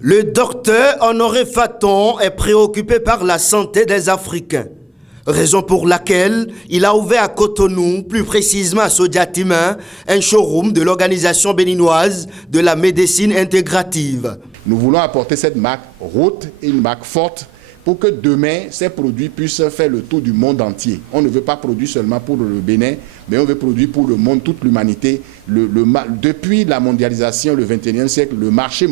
Le docteur Honoré Faton est préoccupé par la santé des Africains. Raison pour laquelle il a ouvert à Cotonou, plus précisément à Sodiatima, un showroom de l'organisation béninoise de la médecine intégrative. Nous voulons apporter cette marque haute et une marque forte pour que demain, ces produits puissent faire le tour du monde entier. On ne veut pas produire seulement pour le Bénin, mais on veut produire pour le monde, toute l'humanité. Depuis la mondialisation, le 21e siècle, le marché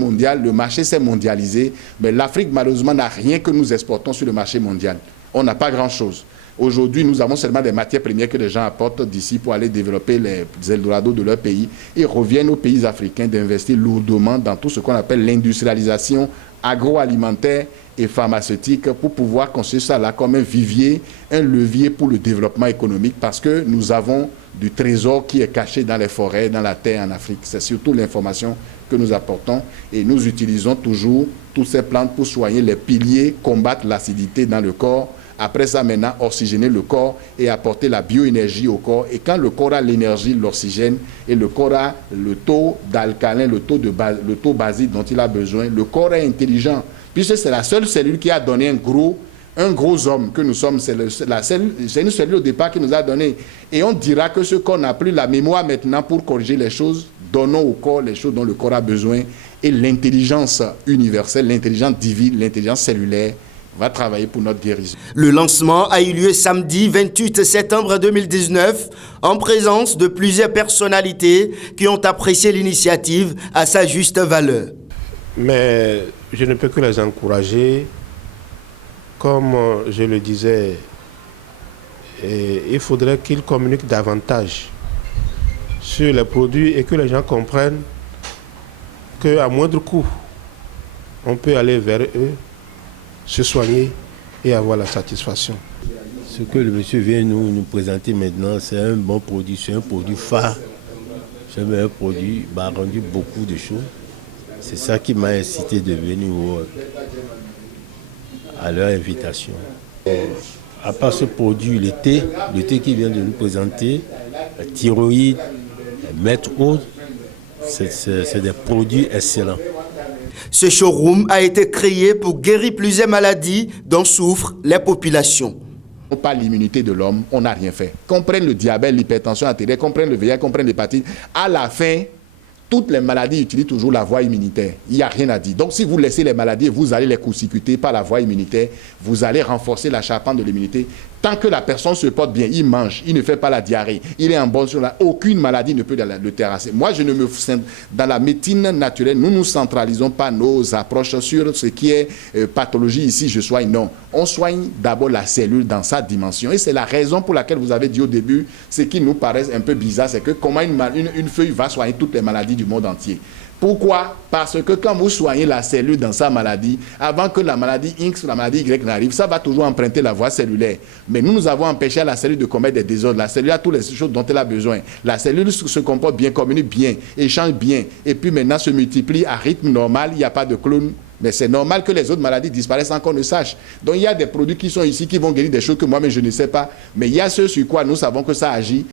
s'est mondialisé, mais l'Afrique, malheureusement, n'a rien que nous exportons sur le marché mondial. On n'a pas grand-chose. Aujourd'hui, nous avons seulement des matières premières que les gens apportent d'ici pour aller développer les Eldorado de leur pays. Ils reviennent aux pays africains d'investir lourdement dans tout ce qu'on appelle l'industrialisation agroalimentaire et pharmaceutique pour pouvoir construire ça là comme un vivier, un levier pour le développement économique parce que nous avons du trésor qui est caché dans les forêts, dans la terre en Afrique. C'est surtout l'information que nous apportons et nous utilisons toujours toutes ces plantes pour soigner les piliers, combattre l'acidité dans le corps. Après ça, maintenant, oxygéner le corps et apporter la bioénergie au corps. Et quand le corps a l'énergie, l'oxygène, et le corps a le taux d'alcalin, le taux basique dont il a besoin, le corps est intelligent. Puisque c'est la seule cellule qui a donné un gros homme que nous sommes. C'est une cellule au départ qui nous a donné. Et on dira que ce corps n'a plus la mémoire maintenant pour corriger les choses. Donnons au corps les choses dont le corps a besoin. Et l'intelligence universelle, l'intelligence divine, l'intelligence cellulaire, va travailler pour notre guérison. Le lancement a eu lieu samedi 28 septembre 2019 en présence de plusieurs personnalités qui ont apprécié l'initiative à sa juste valeur. Mais je ne peux que les encourager. Comme je le disais, il faudrait qu'ils communiquent davantage sur les produits et que les gens comprennent qu'à moindre coût, on peut aller vers eux, se soigner et avoir la satisfaction. Ce que le monsieur vient nous présenter maintenant, c'est un bon produit, c'est un produit phare. C'est un produit qui m'a rendu beaucoup de choses. C'est ça qui m'a incité de venir à leur invitation. À part ce produit, le thé qui vient de nous présenter, la thyroïde, maître haute, c'est des produits excellents. Ce showroom a été créé pour guérir plusieurs maladies dont souffrent les populations. Pas l'immunité de l'homme, on n'a rien fait. Qu'on prenne le diabète, l'hypertension artérielle, qu'on prenne le VIH, qu'on prenne l'hépatite, à la fin, toutes les maladies utilisent toujours la voie immunitaire. Il n'y a rien à dire. Donc si vous laissez les maladies, vous allez les court-circuiter par la voie immunitaire, vous allez renforcer la charpente de l'immunité. Tant que la personne se porte bien, il mange, il ne fait pas la diarrhée, il est en bonne santé, aucune maladie ne peut le terrasser. Moi, dans la médecine naturelle, nous ne centralisons pas nos approches sur ce qui est pathologie ici, je soigne. Non, on soigne d'abord la cellule dans sa dimension. Et c'est la raison pour laquelle vous avez dit au début, ce qui nous paraît un peu bizarre, c'est que comment une feuille va soigner toutes les maladies du monde entier. Pourquoi? Parce que quand vous soignez la cellule dans sa maladie, avant que la maladie X ou la maladie Y n'arrive, ça va toujours emprunter la voie cellulaire. Mais nous avons empêché à la cellule de commettre des désordres. La cellule a toutes les choses dont elle a besoin. La cellule se comporte bien, communique bien, échange bien, et puis maintenant se multiplie à rythme normal, il n'y a pas de clone. Mais c'est normal que les autres maladies disparaissent sans qu'on ne sache. Donc il y a des produits qui sont ici qui vont guérir des choses que moi-même je ne sais pas. Mais il y a ceux sur quoi nous savons que ça agit.